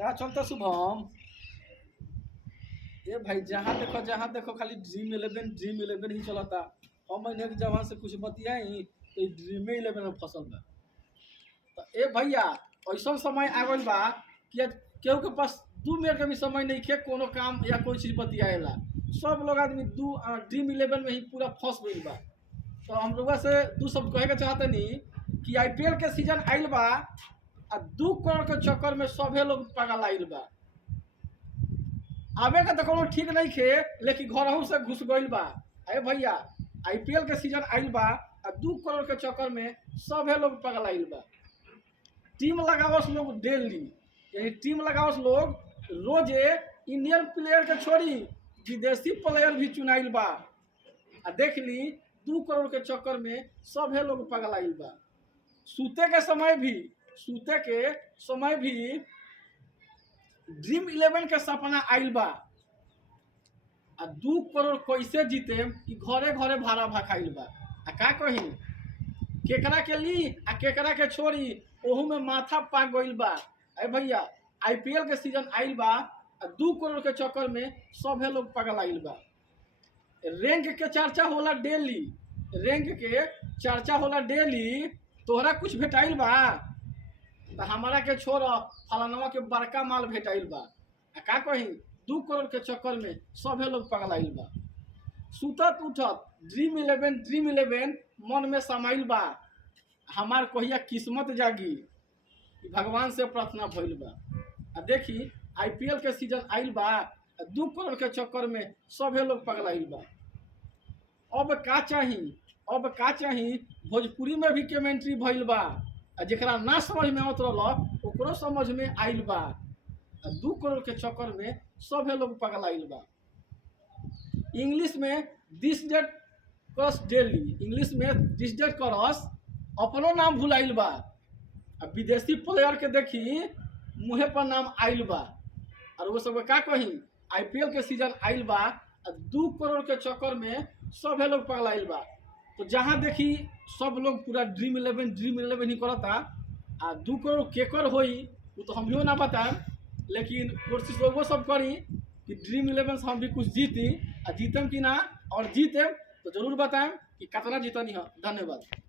क्या चलता शुभम? ये भाई जहाँ देखो खाली ड्रीम इलेवन ही चलता। हम महीने के जवान से कुछ बतियाई तो ड्रीम इलेवन में फसल बा। तो ए भैया ऐसा समय आ गइल बा कि आज केहू के पास 2 मिनट के भी समय नहीं खे कोनो काम या कोई चीज बतियाएला। सब लोग आदमी ड्रीम इलेवन में ही पूरा फंस गइल बा। तो हम लोग से दू शब्द कहे के चाहते नहीं कि आईपीएल के सीजन आइल बा आ 2 करोड़ के चक्कर में सभे लोग पागल आइल बा। आवे का तो कोनो ठीक नहीं खे लेकिन घरहू से घुस गइल बा। अरे भैया आईपीएल के सीजन आइल बा आ 2 करोड़ के चक्कर में सभे लोग पागल आइल बा। टीम लगावस लोग डेली, यानी टीम लगावस लोग रोजे। इंडियन प्लेयर के छोड़ी विदेशी प्लेयर भी चुनाइल बा। आ देख ली 2 करोड़ के चक्कर में सभे लोग पागल आइल बा। सूते के समय भी ड्रीम इलेवन के सपना आइल बा। आ 2 करोड़ कैसे जीते कि घरे घरे भाड़ा भखाइल बा। आ का कही केकरा के ली आ केकरा के छोड़ी ओहू में माथा पाक गइल बा। अरे भैया आईपीएल के सीजन आइल बा आ 2 करोड़ के चक्कर में सभे लोग पागल आइल बा। रैंक के चर्चा होला डेली। तोहरा कुछ भेटाइल बा तो हमारा के छोड़ फलानवा के बड़का माल भेटाइल बा। आ का कही 2 करोड़ के चक्कर में सभे लोग पागल आइल बा। सुतत उठत ड्रीम इलेवन मन में समाइल बा। हमार कहिया किस्मत जागी भगवान से प्रार्थना भइल बा। आ देखी आईपीएल के सीजन आइल बा 2 करोड़ के चक्कर में सभे लोग पागल आइल बा। अब का चाही भोजपुरी में भी कमेंट्री भइल बा। जेकरा ना समझ में आवत रहल ओकरो समझ में आइल बा। 2 करोड़ के चक्कर में सभे लोग पागल आइल बा। इंग्लिश में दिस डेट करस अपनो नाम भुलाइल बा। विदेशी प्लेयर के देखी मुँहे पर नाम आइल बा। और वो सब का कही आईपीएल के सीजन आइल बा 2 करोड़ के चक्कर में सभे लोग पागल आइल बा। तो जहाँ देखी सब लोग पूरा ड्रीम इलेवन ही करता। आ 2 करोड़ केकर होई वो तो हम ना बताएं, लेकिन कोशिश वो सब करी कि ड्रीम इलेवन से हम भी कुछ जीती। आ जीतम कि ना और जीते तो जरूर बताएं कि कितना जीतनी है। धन्यवाद।